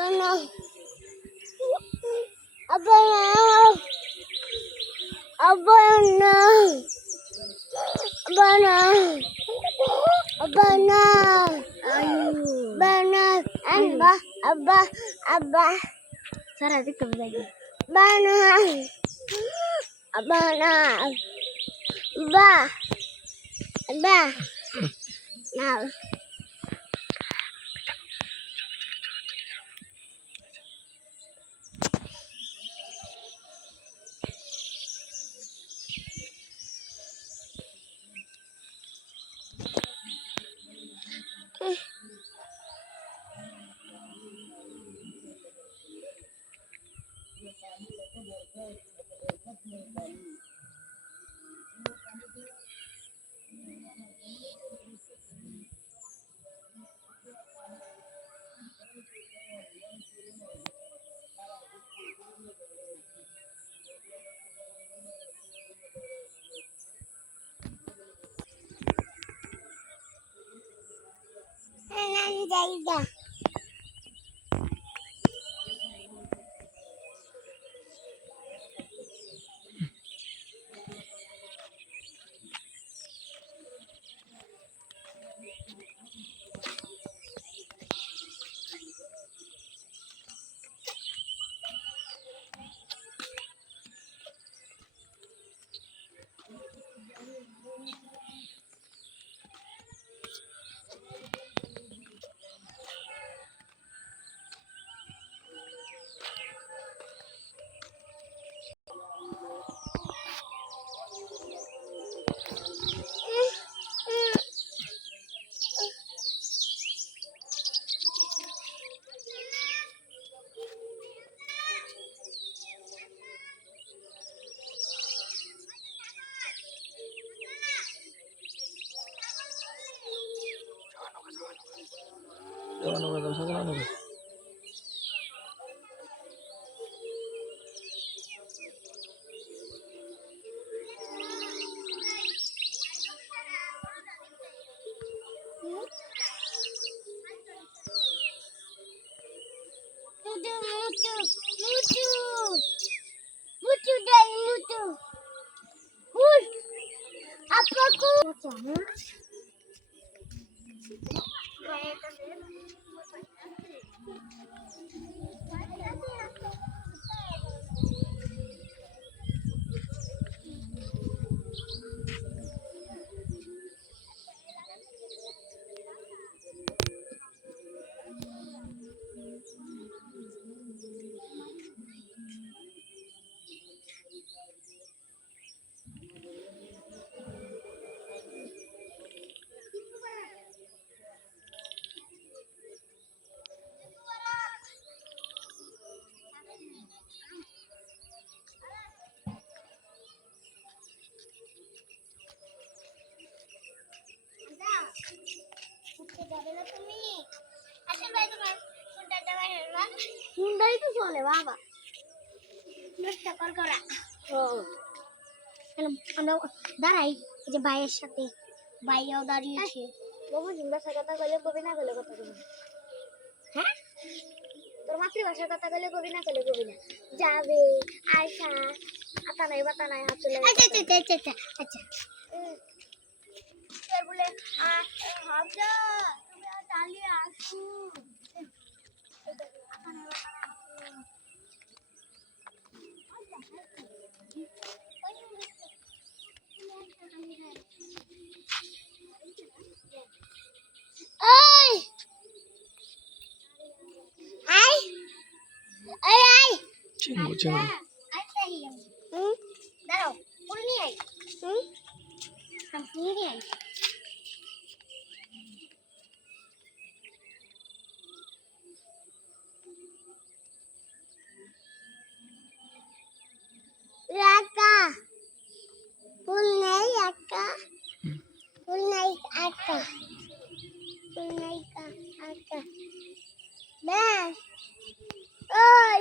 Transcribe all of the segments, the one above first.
Abana, abana, abana, abana, abana, abana, abba, abba, abba. Sara dikkat lagi. Abana, abana, abba, abba. Now. Jaida. Mutu, mutu, mutu, mutu dari mutu. Hul, apa ku? Hyundai itu soalnya apa? Nesta kora. Oh. Kalau darai যে ভাইয়ের সাথে ভাইয়াও দাঁড়িয়েছে বাবু ভাষার কথা বলে কবি না বলে কথা বলি হ্যাঁ তোর মাতৃভাষার কথা বলে কবি না বলে কবি না যাবে আয়সা আতা নাই বাতা নাই হাত চলে আচ্ছা আচ্ছা আচ্ছা আচ্ছা আচ্ছা তোর বলে হাবজা তুমি চালিয়ে আসু আতা নাই বাতা নাই Ơi! Ai? Ơi ai? Chừng. Ai đây? Đâu? Con đi này. Thằng đi này. Raka. Pulnai Raka. Pulnai Raka. Pulnai Raka. Ben. Oi.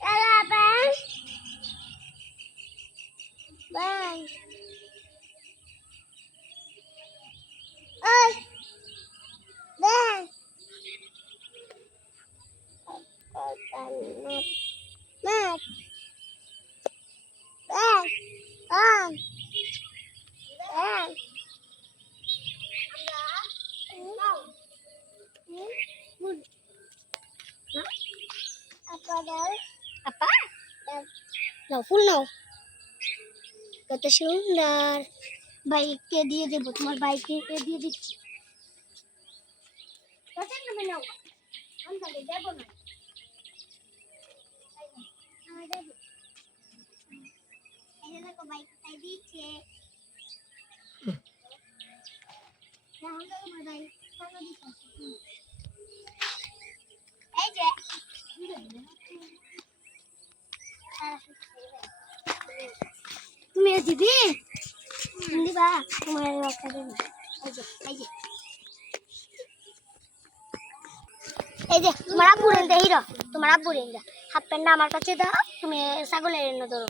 Salah Ben. Ben. Oi. Ben. apa নাও ফুল নাও কত সুন্দর বাইককে দিয়ে দেবো তোমার বাইককে দিয়ে দিচ্ছি নাও আমি দেবো না দেখো বাইক কোথায় দিচ্ছে এই যে তুমি দিবি দিবা তোমার রক্ষা দেবে এই যে তোমার আব্বু রেন্দা হিরো তোমার আব্বু রেন্দা হাফ প্যান্টটা আমার কাছে দাও তুমি ছাগলের এনে ধরো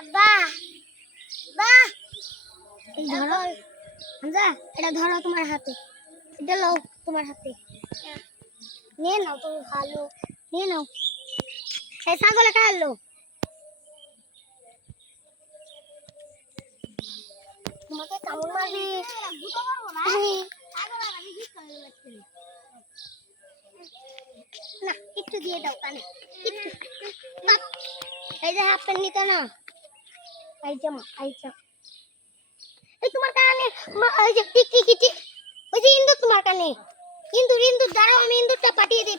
আব্বা বা এই ধরো হামজা এটা ধরো তোমার হাতে এটা নাও তোমার হাতে নিয়ে নাও তুমি ভালো নিয়ে নাও এই ছাগলে খাইলো তোমাকে কামড় মারবে না একটু দিয়ে দাও কানে একটু এই যে হাফ প্যান্ট নিতে না আইছা এই তোমার কানে ওই যে টিকটিকি ওই যে ইন্দুর তোমার কানে ইন্দুর দাঁড়াও আমি ইন্দুরটা পাঠিয়ে দিই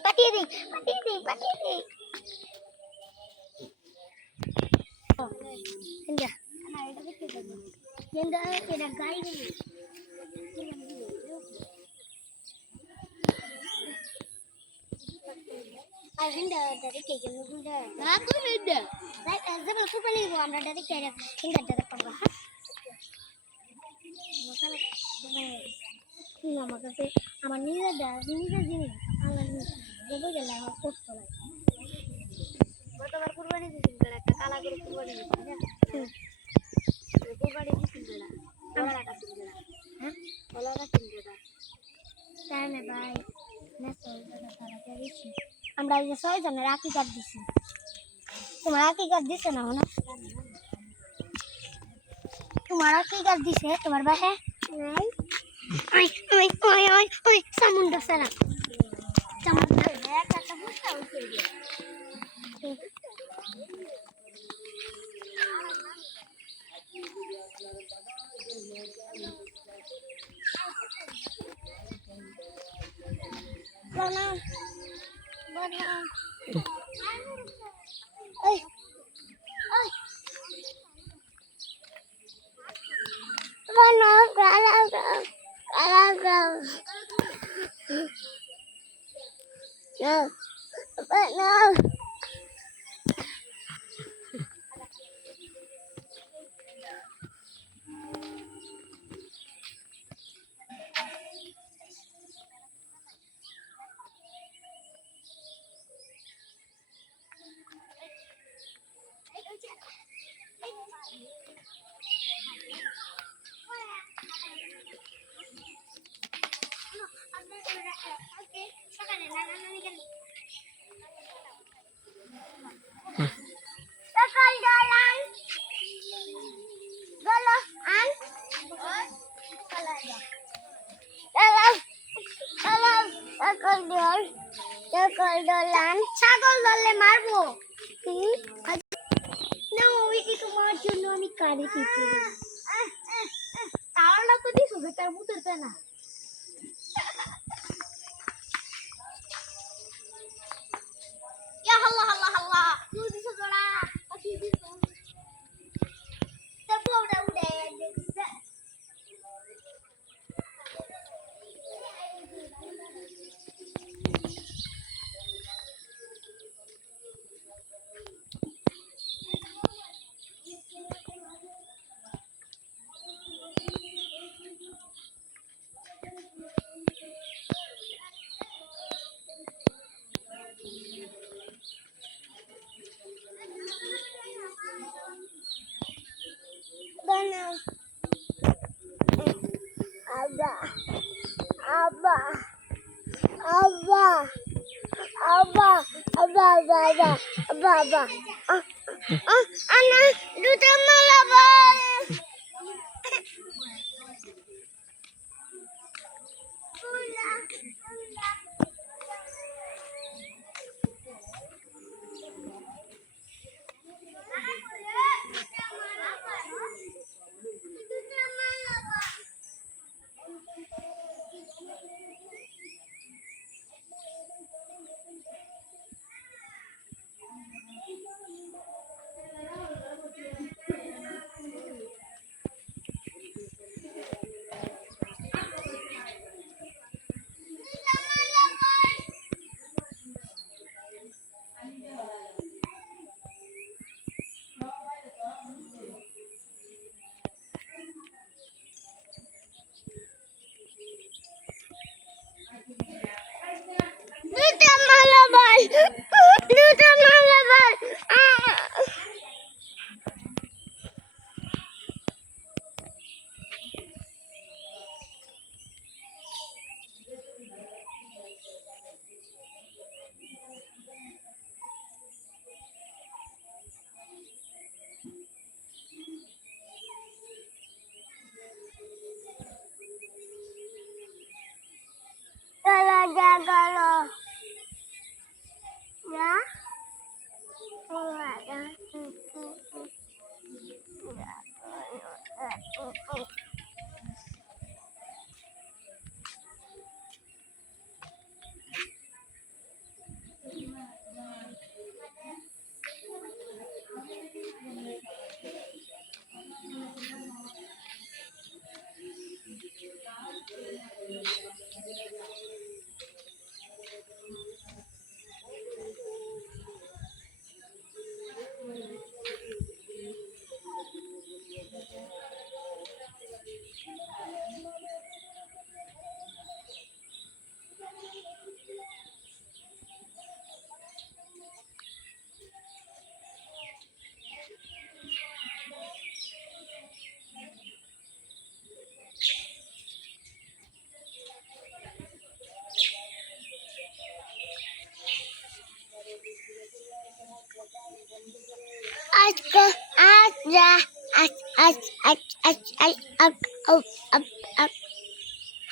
এটা গাড়ি আমরা আমার কাছে আমার নিজের জিনিস বুঝে আমার কষ্ট লাগে গতবার কুরবানি দিয়েছিল একটা কালা করে কুরবানি দিয়েছিল কুরবানি দিয়েছিল হ্যাঁ তাই না ভাই আমরা এই যে 6 জনের রাখি কাট দিছি তোমার রাখি কাট দিছে না না তোমার রাখি কাট দিছে তোমার বাহে নাই ওই সামুন্ডা সারা সামুন্ডা একটা বুঝতে হচ্ছে Bana ay bana kala no bana ছাগল ধরলে মারবো না ওইটি তোমার জন্য আমি কানে পিটি তাওয়ালটা তো দিছো বেটার মুতের না ইয়া আল্লাহ আল্লাহ আল্লাহ তুই দিছো জোড়া তুই দিছো তো বউটা উড়ে দিছে Abba. Abba. Abba. Abba. Abba. Abba. Abba. Abba. Anna, duta malabar. Duta malabar. Duta malabar. Kalau jaga ya. Kalau ada.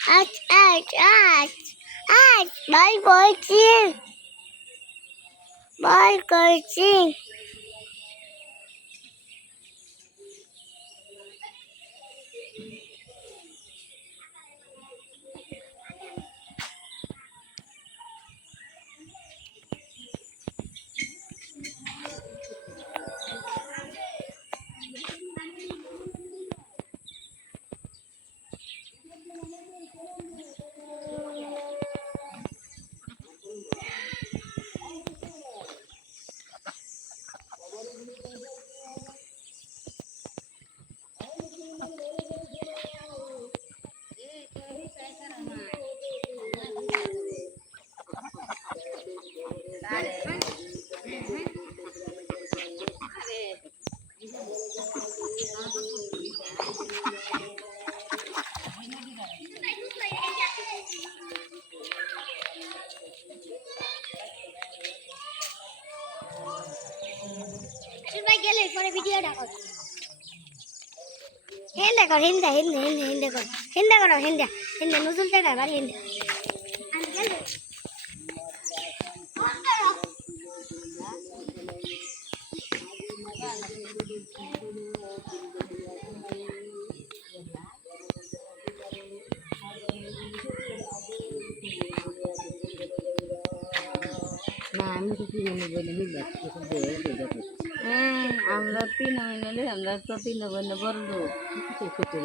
Aja, aja, bye kucing, bye kucing. গেলে পরে ভিডিওটা কর হিন্দা কর হিন্দা হিন্দা হিন্দা হিন্দা কর হিন্দা করো হিন্দা হিন্দা নজরুল টাকা বাড়ি হিন্দা না আমি তো 3 বলে মিলে আমরা 3 হইলে আমরা তো 3 বলে বড় লোক